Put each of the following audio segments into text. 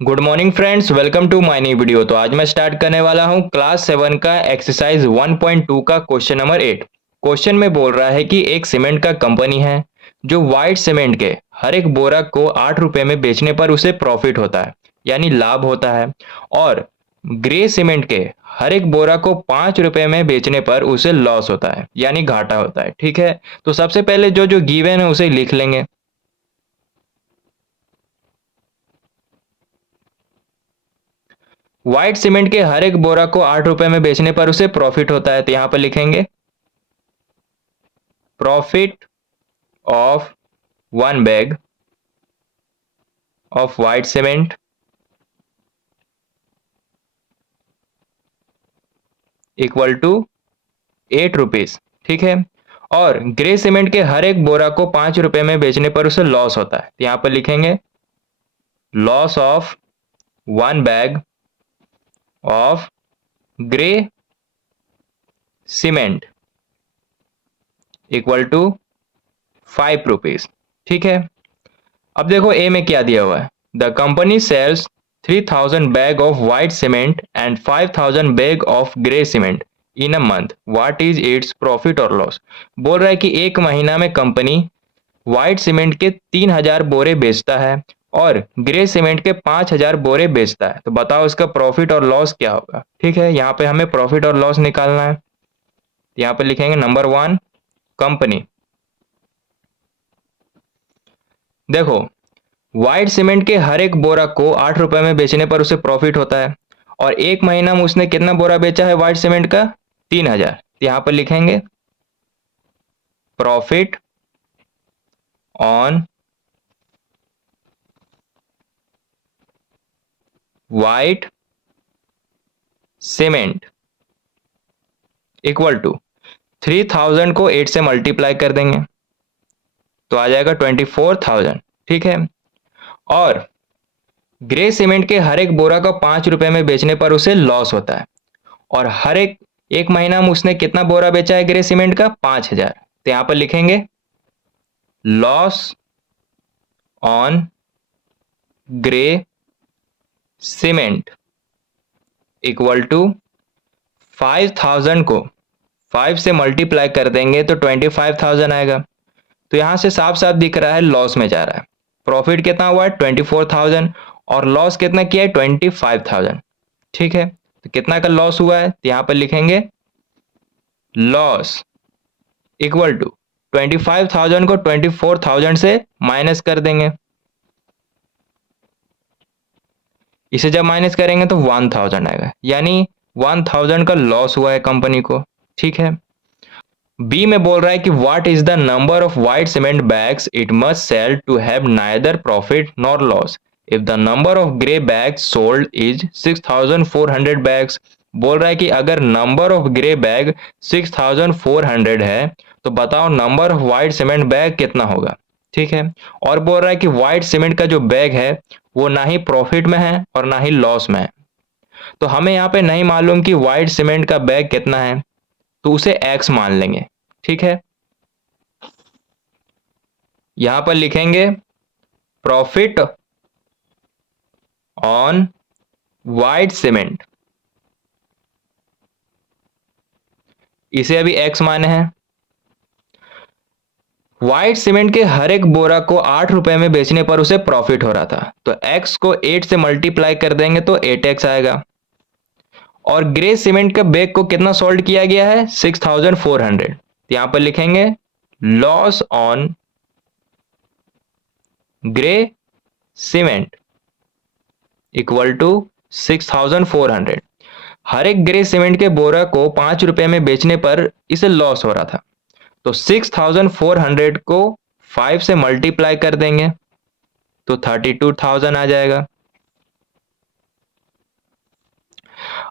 Good morning friends, welcome to my new video. तो आज मैं स्टार्ट करने वाला हूं क्लास 7 का एक्सरसाइज 1.2 का क्वेश्चन नंबर 8। क्वेश्चन में बोल रहा है कि एक सीमेंट का कंपनी है जो व्हाइट सीमेंट के हर एक बोरा को 8 रुपए में बेचने पर उसे प्रॉफिट होता है, यानी लाभ होता है। और ग्रे सीमेंट के हर एक बोरा को 5 रुपए में बेचने पर उसे लॉस होता है, यानी घाटा होता है। ठीक है, तो सबसे पहले जो जो गिवन है उसे लिख लेंगे। व्हाइट सीमेंट के हर एक बोरा को 8 रुपए में बेचने पर उसे प्रॉफिट होता है, तो यहां पर लिखेंगे profit of one bag of white cement equal to 8 rupees. ठीक है, और ग्रे सीमेंट के हर एक बोरा को 5 रुपए में बेचने पर उसे लॉस होता है, तो यहां पर लिखेंगे loss of one bag of grey cement equal to 5 rupees. ठीक है, अब देखो ए में क्या दिया हुआ है। The company sells 3000 bag of white cement and 5000 bag of grey cement in a month, what is its profit और लॉस। बोल रहा है कि एक महीना में कंपनी व्हाइट सीमेंट के 3000 बोरे बेचता है और ग्रे सीमेंट के 5000 बोरे बेचता है, तो बताओ इसका प्रॉफिट और लॉस क्या होगा। ठीक है, यहाँ पे हमें प्रॉफिट और लॉस निकालना है। यहाँ पे लिखेंगे नंबर 1 कंपनी। देखो, व्हाइट सीमेंट के हर एक बोरा को 8 रुपए में बेचने पर उसे प्रॉफिट होता है, और एक महीना में उसने कितना बोरा बेचा है व्हाइट सीमेंट का? 3000। यहां पर लिखेंगे profit on white cement equal to 3000 को 8 से मल्टीप्लाई कर देंगे तो आ जाएगा 24,000। ठीक है, और ग्रे सीमेंट के हर एक बोरा का 5 रुपए में बेचने पर उसे लॉस होता है, और हर एक एक महीना में उसने कितना बोरा बेचा है ग्रे सीमेंट का? 5000। तो यहां पर लिखेंगे loss on grey cement equal to 5000 को 5 से मल्टीप्लाई कर देंगे तो 25,000 आएगा। तो यहां से साफ साफ दिख रहा है लॉस में जा रहा है। प्रॉफिट कितना हुआ है? 24,000, और लॉस कितना किया है? 25,000। ठीक है, तो कितना का लॉस हुआ है? तो यहां पर लिखेंगे लॉस इक्वल टू 25,000 को 24,000 से माइनस कर देंगे। इसे जब माइनस करेंगे तो 1000 आएगा, यानी 1000 का लॉस हुआ है कंपनी को। ठीक है, बी में बोल रहा है कि what is the number of white cement bags it must sell to have neither profit nor loss if the number of grey bags sold is 6400 bags. बोल रहा है कि अगर नंबर ऑफ ग्रे बैग 6400 है तो बताओ number of white cement bag कितना होगा। ठीक है, और बोल रहा है कि व्हाइट सीमेंट का जो बैग है वो ना ही प्रॉफिट में है और ना ही लॉस में है। तो हमें यहाँ पे नहीं मालूम कि व्हाइट सीमेंट का बैग कितना है, तो उसे एक्स मान लेंगे। ठीक है, यहां पर लिखेंगे प्रॉफिट ऑन व्हाइट सीमेंट, इसे अभी एक्स माने हैं। व्हाइट सीमेंट के हर एक बोरा को 8 रुपए में बेचने पर उसे प्रॉफिट हो रहा था, तो एक्स को 8 से मल्टीप्लाई कर देंगे तो 8x आएगा। और ग्रे सीमेंट के बैग को कितना सोल्ड किया गया है? 6400। तो यहां पर लिखेंगे loss on grey cement equal to 6400। हर एक ग्रे सीमेंट के बोरा को 5 रुपए में बेचने पर इसे लॉस हो रहा था, तो 6400 को 5 से मल्टीप्लाई कर देंगे तो 32,000 आ जाएगा।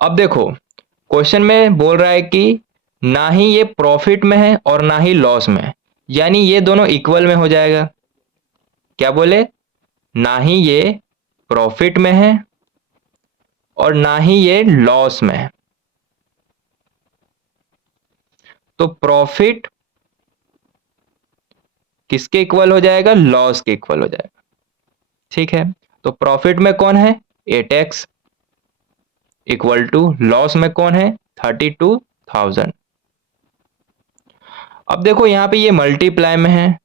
अब देखो, क्वेश्चन में बोल रहा है कि ना ही ये प्रॉफिट में है और ना ही लॉस में है, यानी ये दोनों इक्वल में हो जाएगा। क्या बोले? ना ही ये प्रॉफिट में है और ना ही ये लॉस में है। तो प्रॉफिट किसके इक्वल हो जाएगा? लॉस के इक्वल हो जाएगा। ठीक है, तो प्रॉफिट में कौन है? 8x इक्वल टू लॉस में कौन है 32,000। अब देखो यहाँ पे ये मल्टीप्लाई में है,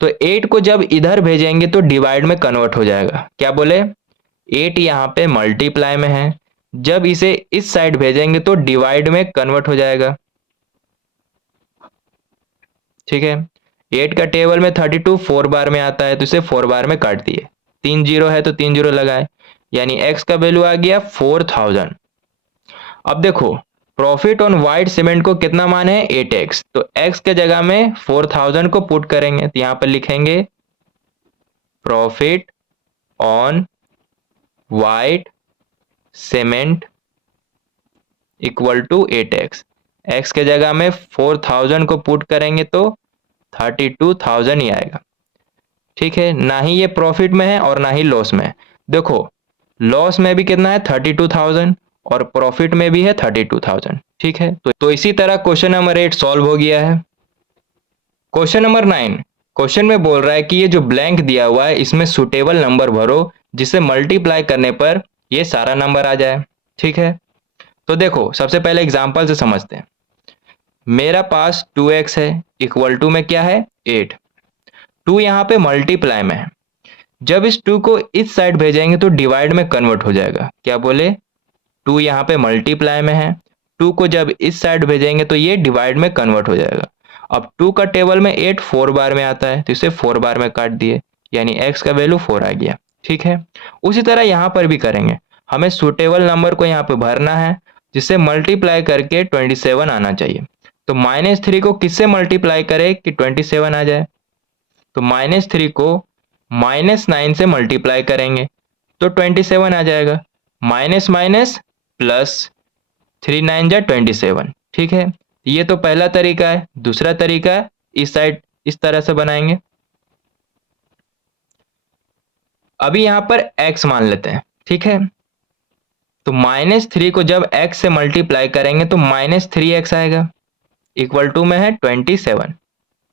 तो 8 को जब इधर भेजेंगे तो डिवाइड में कन्वर्ट हो जाएगा। क्या बोले 8 यहाँ पे मल्टीप्लाई में है, जब इसे इस साइड भेजेंगे तो डिवाइड में कन्वर्ट हो जाएगा। ठीक है, 8 का टेबल में 32 4 बार में आता है, तो इसे 4 बार में काट दिए। 3 जीरो है तो 3 जीरो लगाए, यानी x का वैल्यू आ गया 4000। अब देखो प्रॉफिट ऑन व्हाइट सीमेंट को कितना माने है 8x, तो x के जगह में 4000 को पुट करेंगे, तो यहां पर लिखेंगे profit on white cement equal to 8x। x के जगह में 4000 को पुट करेंगे तो 32,000 ही आएगा। ठीक है, ना ही ये प्रॉफिट में है और ना ही लॉस में है। देखो लॉस में भी कितना है 32,000 और प्रॉफिट में भी है 32,000। ठीक है, तो इसी तरह क्वेश्चन नंबर 8 सॉल्व हो गया है। क्वेश्चन नंबर 9, क्वेश्चन में बोल रहा है कि ये जो ब्लैंक दिया हुआ है इसमें सुटेबल नंबर भरो जिसे मल्टीप्लाई करने पर ये सारा नंबर आ जाए। ठीक है, तो देखो सबसे पहले एग्जांपल से समझते हैं। मेरा पास 2x है इक्वल टू में क्या है 8। 2 यहाँ पे मल्टीप्लाई में है, जब इस 2 को इस साइड भेजेंगे तो डिवाइड में कन्वर्ट हो जाएगा। क्या बोले 2 यहाँ पे मल्टीप्लाई में है, 2 को जब इस साइड भेजेंगे तो ये डिवाइड में कन्वर्ट हो जाएगा। अब 2 का टेबल में 8 4 बार में आता है, तो इसे 4 बार में काट दिए, यानी x का वैल्यू 4 आ गया। ठीक है, उसी तरह यहाँ पर भी करेंगे। हमें सुटेबल नंबर को यहाँ पे भरना है जिसे मल्टीप्लाई करके 27 आना चाहिए। तो -3 को किससे मल्टीप्लाई करें कि 27 आ जाए, तो -3 को -9 से मल्टीप्लाई करेंगे तो 27 आ जाएगा। माइनस माइनस प्लस 3 9 जा 27। ठीक है, ये तो पहला तरीका है। दूसरा तरीका इस साइड इस तरह से बनाएंगे। अभी यहां पर x मान लेते हैं। ठीक है, तो -3 को जब x से मल्टीप्लाई करेंगे तो -3x आएगा इक्वल टू में है 27।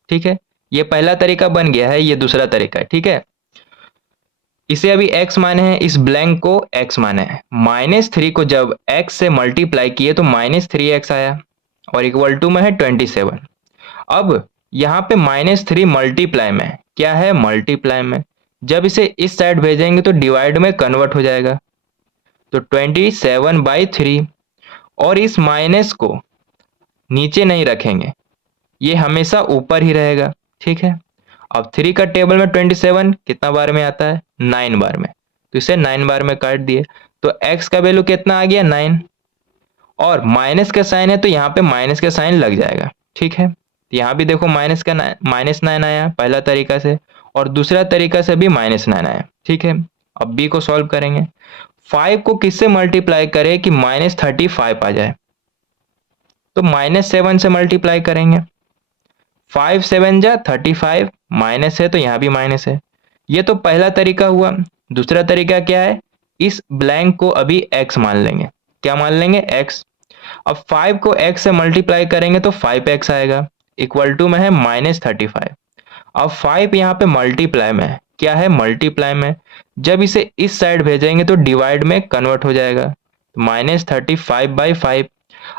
ठीक है, ये पहला तरीका बन गया है, ये दूसरा तरीका है। ठीक है, इसे अभी x माने हैं, इस ब्लैंक को x माने हैं। -3 को जब x से मल्टीप्लाई किए तो -3x आया और इक्वल टू में है 27। अब यहाँ पे -3 मल्टीप्लाई में है, क्या है मल्टीप्लाई में, जब इसे इस साइड भेजेंगे तो डिवाइड में कन्वर्ट हो जाएगा, तो 27/3। और इस माइनस को नीचे नहीं रखेंगे, ये हमेशा ऊपर ही रहेगा। ठीक है, अब 3 का टेबल में 27 कितना बार में आता है 9 बार में, तो इसे 9 बार में काट दिए, तो x का वैल्यू कितना आ गया 9। और माइनस का साइन है तो यहाँ पे माइनस का साइन लग जाएगा। ठीक है, यहाँ भी देखो -9 आया पहला तरीका से, और दूसरा तरीका से भी -9 आया। ठीक है, अब b को सॉल्व करेंगे। 5 को किससे मल्टीप्लाई करें कि -35 आ जाए, तो -7 से मल्टीप्लाई करेंगे। 5 7 जा 35, माइनस है तो यहाँ भी माइनस है। ये तो पहला तरीका हुआ। दूसरा तरीका क्या है, इस ब्लैंक को अभी x मान लेंगे। क्या मान लेंगे x। अब 5 को x से मल्टीप्लाई करेंगे तो 5x आएगा इक्वल टू में है -35। अब 5 यहाँ पे मल्टीप्लाई में है, क्या है मल्टीप्लाई में, जब इसे इस साइड भेजेंगे तो डिवाइड में कन्वर्ट हो जाएगा, -35/5।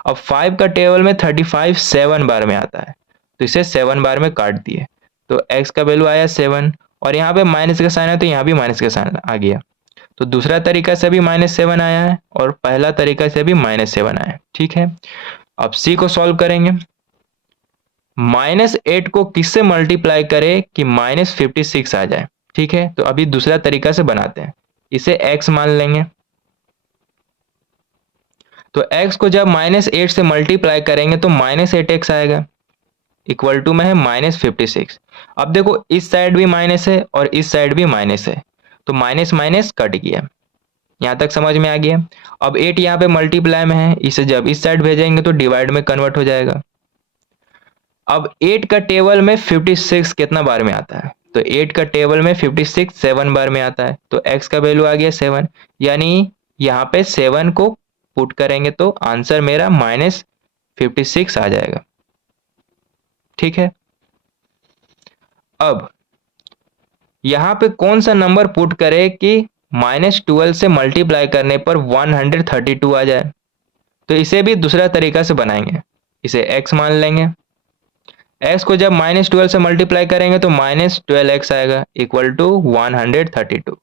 अब 5 का टेबल में 35 7 बार में आता है, तो इसे 7 बार में काट दिए, तो x का वैल्यू आया 7। और यहाँ पे माइनस का साइन है तो यहाँ भी माइनस का साइन आ गया, तो दूसरा तरीका से भी -7 आया है और पहला तरीका से भी -7 आया है। ठीक है, अब c को सॉल्व करेंगे। -8 को किससे मल्टीप्लाई करें कि -56 आ जाए। ठीक है, तो अभी दूसरा तरीका से बनाते हैं, इसे x मान लेंगे। तो x को जब -8 से मल्टीप्लाई करेंगे तो -8x आएगा इक्वल टू में है -56। अब देखो इस साइड भी माइनस है और इस साइड भी माइनस है, तो माइनस माइनस कट गया। यहाँ तक समझ में आ गया। अब 8 यहाँ पे मल्टीप्लाई में है, इसे जब इस साइड भेजेंगे तो डिवाइड में कन्वर्ट हो जाएगा। अब 8 का टेबल में 56 कितना बार में आता है, तो 8 का टेबल में 56 7 बार में आता है, तो x का वैल्यू आ गया 7, यानी यहाँ पे 7 को पुट करेंगे तो आंसर मेरा -56 आ जाएगा। ठीक है, अब यहाँ पे कौन सा नंबर पुट करें कि -12 से मल्टीप्लाई करने पर 132 आ जाए, तो इसे भी दूसरा तरीका से बनाएंगे। इसे x मान लेंगे। x को जब -12 से मल्टीप्लाई करेंगे तो -12x आएगा इक्वल टू 132।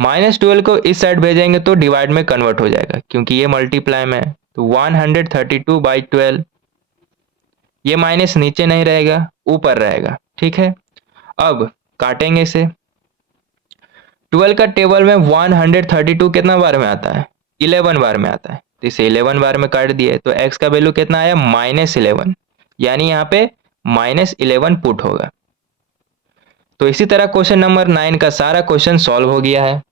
-12 को इस साइड भेजेंगे तो डिवाइड में कन्वर्ट हो जाएगा क्योंकि ये मल्टीप्लाई में है, तो 132/12। ये माइनस नीचे नहीं रहेगा, ऊपर रहेगा। ठीक है, अब काटेंगे इसे। 12 का टेबल में 132 कितना बार में आता है? 11 बार में आता है, तो इसे 11 बार में काट दिए तो x का वैल्यू कितना आया? -11, यानी यहाँ पे -11 पुट होगा। तो इसी तरह क्वेश्चन नंबर 9 का सारा क्वेश्चन सॉल्व हो गया है।